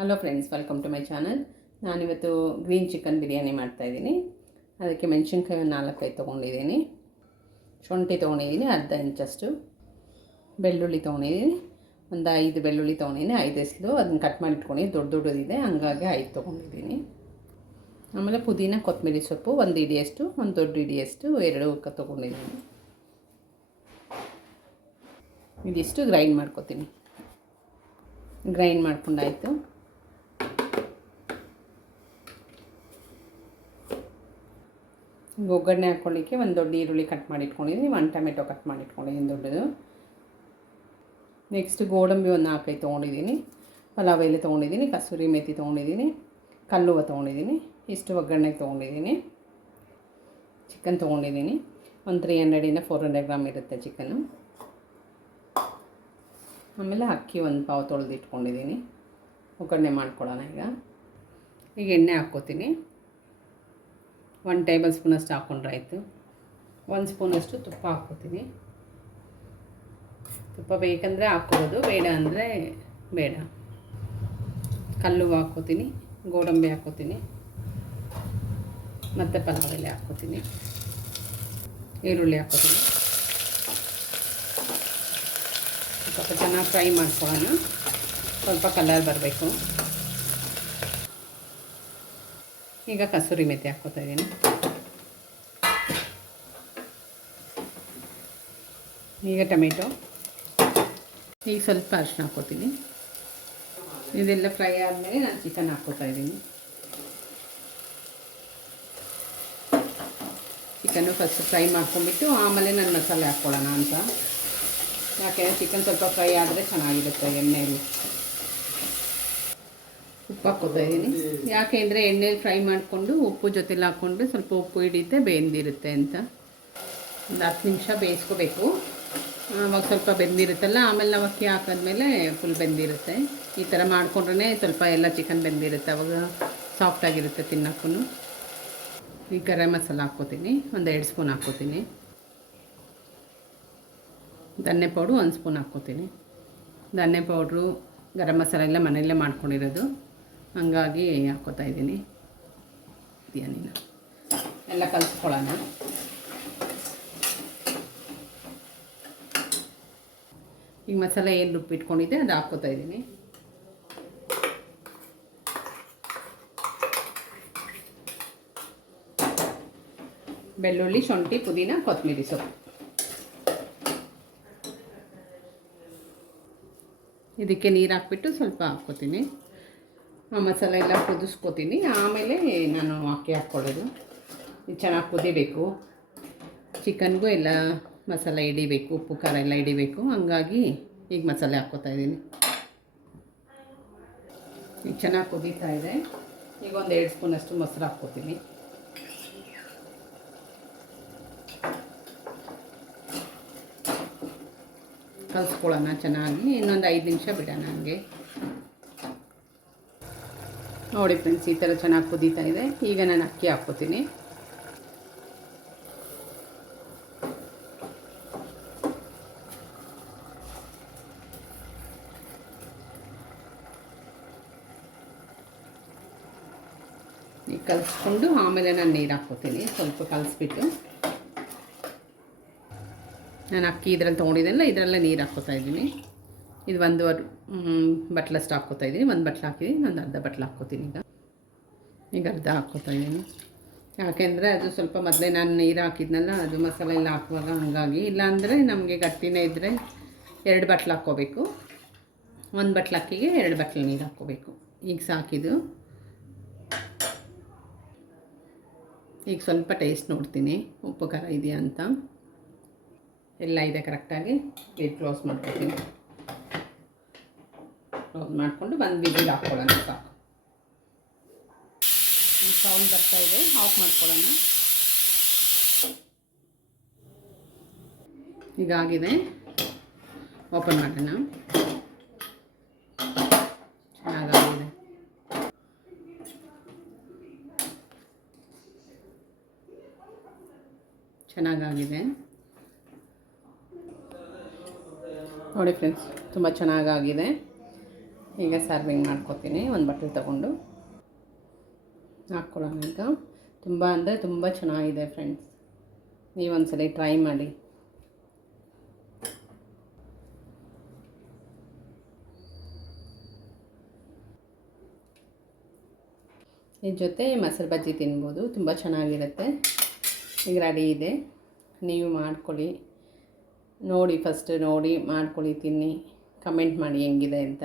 Hello friends welcome to my channel ನಾನಿವತ್ತು green chicken biryani ಮಾಡ್ತಾಯಿದ್ದೀನಿ ಅದಕ್ಕೆ ಮೆಣಸಿನ್ಕಾಯಿ ನಾಲ್ಕೈದು ತೊಗೊಂಡಿದ್ದೀನಿ. ಶುಂಠಿ ತೊಗೊಂಡಿದ್ದೀನಿ, ಅರ್ಧ ಇಂಚಷ್ಟು. ಬೆಳ್ಳುಳ್ಳಿ ತೊಗೊಂಡಿದ್ದೀನಿ. ಒಂದು ಐದು ಬೆಳ್ಳುಳ್ಳಿ ತೊಗೊಂಡಿದ್ದೀನಿ, ಐದು ಎಸ್ಲು ಅದನ್ನ ಕಟ್ ಮಾಡಿ ಇಟ್ಕೊಂಡಿದ್ದೀನಿ ದೊಡ್ಡ ದೊಡ್ಡದಿದೆ, ಹಂಗಾಗಿ ಐದು ತೊಗೊಂಡಿದ್ದೀನಿ. ಆಮೇಲೆ ಪುದೀನ, ಕೊತ್ತಂಬರಿ ಸೊಪ್ಪು, ಒಂದು ಇಡಿಯಷ್ಟು, ಒಂದು ದೊಡ್ಡ ಇಡಿಯಷ್ಟು, ಎರಡು ಕ ತೊಗೊಂಡಿದ್ದೀನಿ. ಇದಿಷ್ಟು ಗ್ರೈಂಡ್ ಮಾಡ್ಕೊತೀನಿ. ಗ್ರೈಂಡ್ ಮಾಡ್ಕೊಂಡಾಯಿತು ಒಗ್ಗರಣೆ ಹಾಕ್ಕೊಳ್ಳಿಕ್ಕೆ ಒಂದು ದೊಡ್ಡ ಈರುಳ್ಳಿ ಕಟ್ ಮಾಡಿ ಇಟ್ಕೊಂಡಿದ್ದೀನಿ ಒಂದು ಟೊಮೆಟೊ ಕಟ್ ಮಾಡಿ ಇಟ್ಕೊಂಡಿದ್ದೀನಿ ದೊಡ್ಡದು. ನೆಕ್ಸ್ಟ್ ಗೋಡಂಬಿ ಒಂದು ನಾಲ್ಕೈದು ತೊಗೊಂಡಿದ್ದೀನಿ. ಪಲಾವ್ ಎಲೆ ತೊಗೊಂಡಿದ್ದೀನಿ, ಕಸೂರಿ ಮೇಥಿ ತೊಗೊಂಡಿದ್ದೀನಿ, ಕಲ್ಲುವ ತೊಗೊಂಡಿದ್ದೀನಿ, ಇಷ್ಟು ಒಗ್ಗರಣೆಗೆ ತೊಗೊಂಡಿದ್ದೀನಿ. ಚಿಕನ್ ತೊಗೊಂಡಿದ್ದೀನಿ. ಒಂದು ತ್ರೀ ಹಂಡ್ರೆಡಿಂದ ಫೋರ್ ಹಂಡ್ರೆಡ್ ಗ್ರಾಮ್ ಇರುತ್ತೆ ಚಿಕನ್ನು ಆಮೇಲೆ ಅಕ್ಕಿ ಒಂದು ಪಾವು ತೊಳೆದು ಇಟ್ಕೊಂಡಿದ್ದೀನಿ ಒಗ್ಗರಣೆ ಮಾಡ್ಕೊಳ್ಳೋಣ ಈಗ. ಈಗ ಎಣ್ಣೆ ಹಾಕ್ಕೋತೀನಿ. ಒನ್ ಟೇಬಲ್ ಸ್ಪೂನಷ್ಟು ಹಾಕ್ಕೊಂಡ್ರೆ ಆಯಿತು. ಒಂದು ಸ್ಪೂನಷ್ಟು ತುಪ್ಪ ಹಾಕ್ಕೋತೀನಿ. ತುಪ್ಪ ಬೇಕಂದರೆ ಹಾಕ್ಕೊಬೋದು, ಬೇಡ ಅಂದರೆ ಬೇಡ. ಕಲ್ಲು ಹಾಕ್ಕೋತೀನಿ, ಗೋಡಂಬಿ ಹಾಕ್ಕೋತೀನಿ, ಮತ್ತು ಪಲಾವ್ ಎಲೆ ಹಾಕ್ಕೋತೀನಿ, ಈರುಳ್ಳಿ ಹಾಕ್ಕೋತೀನಿ. ಸ್ವಲ್ಪ ಚೆನ್ನಾಗಿ ಫ್ರೈ ಮಾಡ್ಕೊಳ್ಳೋಣ. ಸ್ವಲ್ಪ ಕಲರ್ ಬರಬೇಕು. ಈಗ ಕಸೂರಿ ಮೆಥಿ ಹಾಕ್ಕೋತಾ ಇದ್ದೀನಿ. ಈಗ ಟೊಮೆಟೊ. ಈಗ ಸ್ವಲ್ಪ ಅರಿಶಿನ ಹಾಕ್ಕೋತೀನಿ. ಇದೆಲ್ಲ ಫ್ರೈ ಆದಮೇಲೆ ನಾನು ಚಿಕನ್ ಹಾಕ್ಕೋತಾ ಇದ್ದೀನಿ. ಚಿಕನ್ನು ಫಸ್ಟ್ ಫ್ರೈ ಮಾಡ್ಕೊಂಬಿಟ್ಟು ಆಮೇಲೆ ನಾನು ಮಸಾಲೆ ಹಾಕ್ಕೊಳ್ಳೋಣ ಅಂತ. ಯಾಕೆಂದರೆ ಚಿಕನ್ ಸ್ವಲ್ಪ ಫ್ರೈ ಆದರೆ ಚೆನ್ನಾಗಿರುತ್ತೆ ಎಣ್ಣೆಯಲ್ಲಿ. ಉಪ್ಪು ಹಾಕ್ಕೋತಾ ಇದ್ದೀನಿ. ಯಾಕೆ ಅಂದರೆ ಎಣ್ಣೆಲಿ ಫ್ರೈ ಮಾಡಿಕೊಂಡು ಉಪ್ಪು ಜೊತೆಲಿ ಹಾಕ್ಕೊಂಡು ಸ್ವಲ್ಪ ಉಪ್ಪು ಹಿಡಿಯುತ್ತೆ, ಬೆಂದಿರುತ್ತೆ ಅಂತ. ಒಂದು ಹತ್ತು ನಿಮಿಷ ಬೇಯಿಸ್ಕೋಬೇಕು. ಆವಾಗ ಸ್ವಲ್ಪ ಬೆಂದಿರುತ್ತಲ್ಲ, ಆಮೇಲೆ ನಾವು ಅಕ್ಕಿ ಹಾಕಿದ್ಮೇಲೆ ಫುಲ್ ಬೆಂದಿರುತ್ತೆ. ಈ ಥರ ಮಾಡಿಕೊಂಡ್ರೆ ಸ್ವಲ್ಪ ಎಲ್ಲ ಚಿಕನ್ ಬೆಂದಿರುತ್ತೆ, ಅವಾಗ ಸಾಫ್ಟಾಗಿರುತ್ತೆ ತಿನ್ನೋಕ್ಕೂ ಈ ಗರಂ ಮಸಾಲ ಹಾಕ್ಕೋತೀನಿ, ಒಂದು ಎರಡು ಸ್ಪೂನ್ ಹಾಕ್ಕೋತೀನಿ. ಧನ್ಯ ಪೌಡ್ರು ಒಂದು ಸ್ಪೂನ್ ಹಾಕ್ಕೋತೀನಿ. ಧನ್ಯ ಪೌಡ್ರು ಗರಂ ಮಸಾಲ ಎಲ್ಲ ಮನೆಯಲ್ಲೇ ಮಾಡ್ಕೊಂಡಿರೋದು. ಹಂಗಾಗಿ ಹಾಕೋತಾ ಇದ್ದೀನಿ. ಬಿರಿಯಾನಿನ ಎಲ್ಲ ಕಲಿಸ್ಕೊಳ್ಳೋಣ. ಈಗ ಮಸಾಲೆ ಏನು ರುಬ್ಬಿಟ್ಕೊಂಡಿದ್ದೆ ಅದು ಹಾಕ್ಕೋತಾ ಇದ್ದೀನಿ. ಬೆಳ್ಳುಳ್ಳಿ, ಶುಂಠಿ, ಪುದೀನ, ಕೊತ್ತಂಬರಿ ಸೊಪ್ಪು. ಇದಕ್ಕೆ ನೀರು ಹಾಕ್ಬಿಟ್ಟು ಸ್ವಲ್ಪ ಹಾಕ್ಕೋತೀನಿ. ಮಸಾಲೆ ಎಲ್ಲ ಕುದಿಸ್ಕೋತೀನಿ. ಆಮೇಲೆ ನಾನು ಅಕ್ಕಿ ಹಾಕ್ಕೊಳ್ಳೋದು. ಚೆನ್ನಾಗಿ ಕುದಿಬೇಕು. ಚಿಕನ್ಗೂ ಎಲ್ಲ ಮಸಾಲೆ ಹಿಡಿಬೇಕು, ಉಪ್ಪು, ಖಾರ ಎಲ್ಲ ಹಿಡಿಬೇಕು. ಹಂಗಾಗಿ ಈಗ ಮಸಾಲೆ ಹಾಕ್ಕೋತಾ ಇದ್ದೀನಿ. ಈಗ ಚೆನ್ನಾಗಿ ಕುದೀತಾ ಇದೆ. ಈಗ ಒಂದು ಎರಡು ಸ್ಪೂನಷ್ಟು ಮೊಸರು ಹಾಕ್ಕೋತೀನಿ. ಕಲಿಸ್ಕೊಳ್ಳೋಣ ಚೆನ್ನಾಗಿ. ಇನ್ನೊಂದು ಐದು ನಿಮಿಷ ಬಿಡೋಣ ಹಂಗೆ. ನೋಡಿ ಫ್ರೆಂಡ್ಸ್ ಈ ಥರ ಚೆನ್ನಾಗಿ ಕುದೀತಾ ಇದೆ. ಈಗ ನಾನು ಅಕ್ಕಿ ಹಾಕ್ಕೋತೀನಿ. ಕಲಿಸ್ಕೊಂಡು ಆಮೇಲೆ ನಾನು ನೀರು ಹಾಕ್ಕೋತೀನಿ. ಸ್ವಲ್ಪ ಕಲಸ್ಬಿಟ್ಟು. ನಾನು ಅಕ್ಕಿ ಇದ್ರಲ್ಲಿ ತೊಗೊಂಡಿದ್ದೆಲ್ಲ ಇದರಲ್ಲೇ ನೀರು ಹಾಕ್ಕೋತಾ ಇದ್ದೀನಿ. ಇದು ಒಂದು ಬಟ್ಲಷ್ಟು ಹಾಕ್ಕೋತಾ ಇದ್ದೀನಿ ಒಂದು ಬಟ್ಲು ಹಾಕಿದ್ದೀನಿ ಒಂದು ಅರ್ಧ ಬಟ್ಲು ಹಾಕ್ಕೋತೀನಿ ಈಗ. ಈಗ ಅರ್ಧ ಹಾಕ್ಕೋತಾ ಇದ್ದೀನಿ ಯಾಕೆಂದರೆ ಅದು ಸ್ವಲ್ಪ ಮೊದಲೇ ನಾನು ನೀರು ಹಾಕಿದ್ನಲ್ಲ, ಅದು ಮಸಾಲೆ ಎಲ್ಲ ಹಾಕುವಾಗ ಹಾಗಾಗಿ. ಇಲ್ಲಾಂದರೆ ನಮಗೆ ಗಟ್ಟಿನೇ ಇದ್ದರೆ ಎರಡು ಬಟ್ಲು ಹಾಕ್ಕೋಬೇಕು. ಒಂದು ಬಟ್ಲು ಅಕ್ಕಿಗೆ ಎರಡು ಬಟ್ಲು ನೀರು ಹಾಕ್ಕೋಬೇಕು. ಈಗ ಸಾಕಿದು ಈಗ ಸ್ವಲ್ಪ ಟೇಸ್ಟ್ ನೋಡ್ತೀನಿ. ಉಪ್ಪು ಖಾರ ಇದೆಯಾ ಅಂತ. ಎಲ್ಲ ಇದೆ ಕರೆಕ್ಟಾಗಿ. ಲಿಡ್ ಕ್ಲೋಸ್ ಮಾಡ್ಕೊತೀನಿ. ಕ್ಲೋಸ್ ಮಾಡಿಕೊಂಡು ಒಂದು ಬಿಸಿಲು ಹಾಕ್ಕೊಳ್ಳೋಣ ಸಾಕು. ಸೌಂಡ್ ಬರ್ತಾ ಇದೆ, ಆಫ್ ಮಾಡ್ಕೊಳ್ಳೋಣ. ಈಗಾಗಿದೆ ಓಪನ್ ಮಾಡೋಣ. ಚೆನ್ನಾಗಾಗಿದೆ. ಚೆನ್ನಾಗಾಗಿದೆ. ನೋಡಿ ಫ್ರೆಂಡ್ಸ್, ತುಂಬ ಚೆನ್ನಾಗಾಗಿದೆ. ಈಗ ಸರ್ವಿಂಗ್ ಮಾಡ್ಕೊತೀನಿ. ಒಂದು ಬಟ್ಟಲು ತಗೊಂಡು. ಹಾಕ್ಕೊಳ್ಳೋಣ ಈಗ. ತುಂಬ ಅಂದರೆ ತುಂಬ ಚೆನ್ನಾಗಿದೆ ಫ್ರೆಂಡ್ಸ್ ನೀವೊಂದ್ಸಲಿ ಟ್ರೈ ಮಾಡಿ. ಇದ್ರ ಜೊತೆ ಮೊಸರು ಬಜ್ಜಿ ತಿನ್ಬೋದು. ತುಂಬ ಚೆನ್ನಾಗಿರುತ್ತೆ. ಈಗ ರೆಡಿ ಇದೆ. ನೀವು ಮಾಡ್ಕೊಳ್ಳಿ. ನೋಡಿ ಫಸ್ಟ್ ನೋಡಿ ಮಾಡ್ಕೊಳ್ಳಿ ತಿನ್ನಿ. ಕಮೆಂಟ್ ಮಾಡಿ ಹೆಂಗಿದೆ ಅಂತ.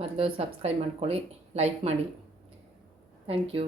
ಮೊದಲು ಸಬ್ಸ್ಕ್ರೈಬ್ ಮಾಡ್ಕೊಳ್ಳಿ ಲೈಕ್ ಮಾಡಿ. Thank you